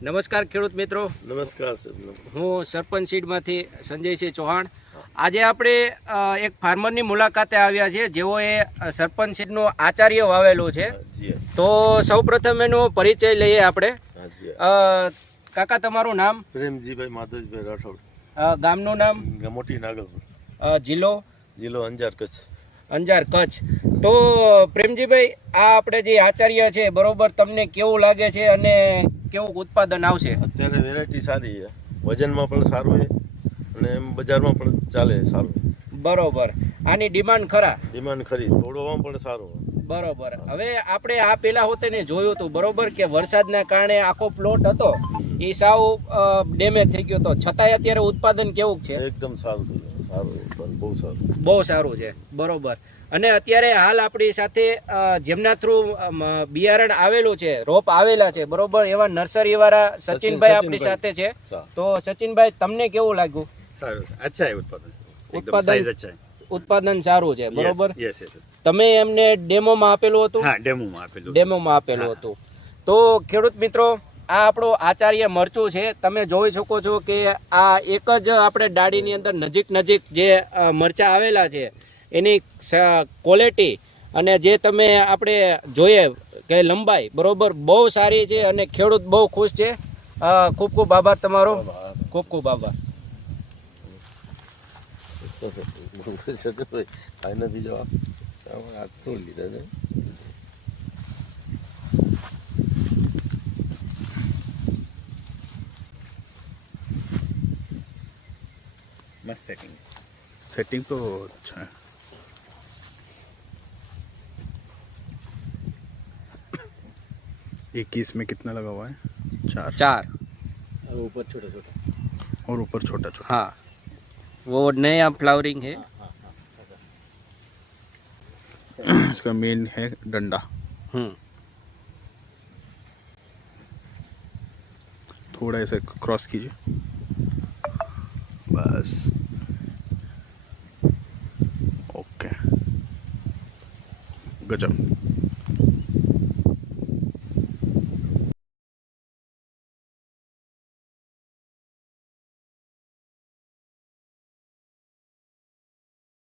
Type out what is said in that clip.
નમસ્કાર ખેડૂત મિત્રો, નમસ્કાર સર. હું સરપંચ સીડમાંથી સંજયસિંહ ચૌહાણ. આજે આપણે એક ફાર્મરની મુલાકાતે આવ્યા છીએ, જેઓએ સરપંચ સીડનો આચાર્ય વાવેલું છે. તો સૌપ્રથમ એનો પરિચય લઈએ આપણે. કાકા, તમારું નામ? પ્રેમજીભાઈ માધવજીભાઈ રાઠોડ. ગામનું નામ? મોટી નાગલપુર. જિલ્લો અંજાર, કચ્છ. અંજાર, કચ્છ. તો પ્રેમજીભાઈ, આ આપણે જે આચાર્ય છે, બરોબર, તમને કેવું લાગે છે અને કેવું ઉત્પાદન આવશે? અત્યારે વેરાયટી સારી છે, વજનમાં પણ સારું છે અને એમ બજારમાં પણ ચાલે સારું. બરોબર. આની ડિમાન્ડ ખરા? ડિમાન્ડ ખરી, તોડવામાં પણ સારું. બરોબર. હવે આપણે આ પેલા હોતે ને જોયું હતું, બરોબર, કે વરસાદના કારણે આખો પ્લોટ હતો એ સાવ ડેમેજ થઈ ગયો હતો, છતાંય અત્યારે ઉત્પાદન કેવું છે? એકદમ સારું છે, સારું, બહુ સારું, બહુ સારું છે. બરોબર. અને અત્યારે હાલ આપણી સાથે જેમના થ્રુ બિયારણ આવેલું છે, રોપ આવેલા છે, બરોબર, એવા નર્સરી વાળા સચિનભાઈ આપણી સાથે છે. તો સચિનભાઈ, તમને કેવું લાગ્યું? સારું, અચ્છા ઉત્પાદન ઉત્પાદન સારું છે, બરોબર. તમે એમને ડેમોમાં આપેલું હતું? હા, ડેમોમાં આપેલું હતું. તો ખેડૂત મિત્રો, આ આપણો આચાર્ય મરચું છે. તમે જોઈ શકો છો કે આ એક જ આપણે ડાળીની અંદર નજીક જે મરચા આવેલા છે, એની ક્વોલિટી અને જે તમે આપણે જોઈએ કે લંબાઈ, બરોબર, બહુ સારી છે અને ખેડૂત બહુ ખુશ છે. ખૂબ ખૂબ આભાર તમારો, ખૂબ ખૂબ આભાર. मस्त सेटिंग तो अच्छा है. एक इसमें कितना लगा हुआ है? 4 ऊपर छोटा छोटा और ऊपर छोटा छोटा. हाँ, वो नया फ्लावरिंग है. इसका मेन है डंडा. थोड़ा ऐसे क्रॉस कीजिए, बस. ओके, गजब.